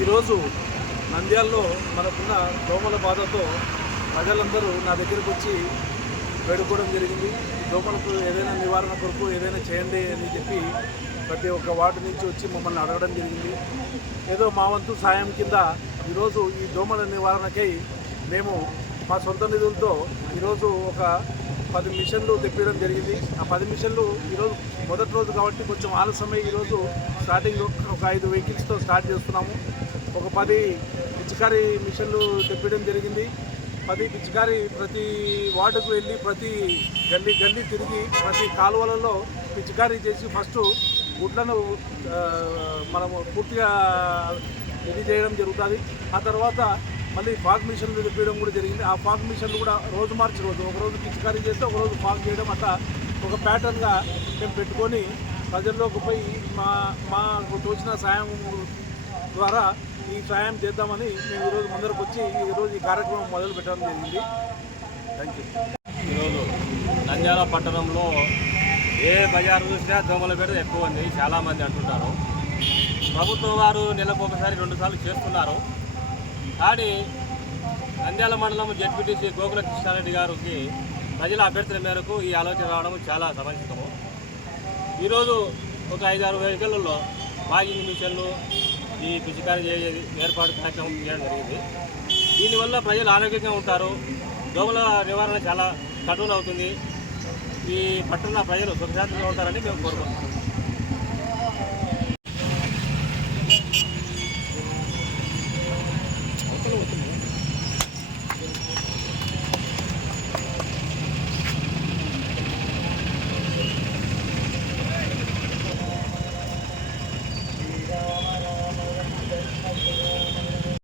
ఈరోజు నంద్యాలలో మనకున్న దోమల బాధతో ప్రజలందరూ నా దగ్గరికి వచ్చి వేడుకోవడం జరిగింది. దోమలకు ఏదైనా నివారణ కొరకు ఏదైనా చేయండి అని చెప్పి ప్రతి ఒక్క వార్డు నుంచి వచ్చి మమ్మల్ని అడగడం జరిగింది. ఏదో మా వంతు సాయం కింద ఈరోజు ఈ దోమల నివారణకై మేము మా సొంత నిధులతో ఈరోజు ఒక పది మిషన్లు తెప్పించడం జరిగింది. ఆ పది మిషన్లు ఈరోజు మొదటి రోజు కాబట్టి కొంచెం ఆలస్యమై ఈరోజు స్టార్టింగ్ ఒక ఐదు వెహికల్స్తో స్టార్ట్ చేస్తున్నాము. ఒక పది పిచికారీ మిషన్లు తెప్పించడం జరిగింది. పది పిచికారీ ప్రతి వార్డుకు వెళ్ళి ప్రతి గల్లీ గల్లీ తిరిగి ప్రతి కాలువలలో పిచికారీ చేసి ఫస్ట్ గుడ్లను మనము పూర్తిగా ఇది చేయడం జరుగుతుంది. ఆ తర్వాత మళ్ళీ ఫాగ్ మిషన్లు తెప్పించడం కూడా జరిగింది. ఆ ఫాగ్ మిషన్లు కూడా రోజు మార్చి రోజు ఒక రోజు పిచికారీ చేస్తే ఒకరోజు ఫాగ్ చేయడం అట్లా ఒక ప్యాటర్న్గా మేము పెట్టుకొని ప్రజల్లోకి పోయి మా మాకు తోచిన సాయం ద్వారా ఈ సాయం చేద్దామని మేము ఈరోజు ముందరకు వచ్చి ఈరోజు ఈ కార్యక్రమం మొదలు పెట్టడం జరిగింది. థ్యాంక్ యూ ఈరోజు నంద్యాల పట్టణంలో ఏ బజారు చూసినా దోమల బెడ ఎక్కువ ఉంది. చాలామంది అంటుంటారు. ప్రభుత్వం వారు నెలకు ఒకసారి రెండు సార్లు చేస్తున్నారు. కానీ నంద్యాల మండలం జడ్పీటీసీ గోకుల కృష్ణారెడ్డి గారికి ప్రజల అభ్యర్థుల మేరకు ఈ ఆలోచన రావడం చాలా సమంజసము. ఈరోజు ఒక ఐదారు వెహికల్లో వాగింగ్ మిషన్లు ఈ పిచికారీ చేసేది ఏర్పాటు కార్యక్రమం చేయడం జరిగింది. దీనివల్ల ప్రజలు ఆరోగ్యంగా ఉంటారు. దోమల నివారణ చాలా కఠిన అవుతుంది. ఈ పట్టణ ప్రజలు సుఖశాంతంగా ఉంటారని మేము కోరుకుంటున్నాం.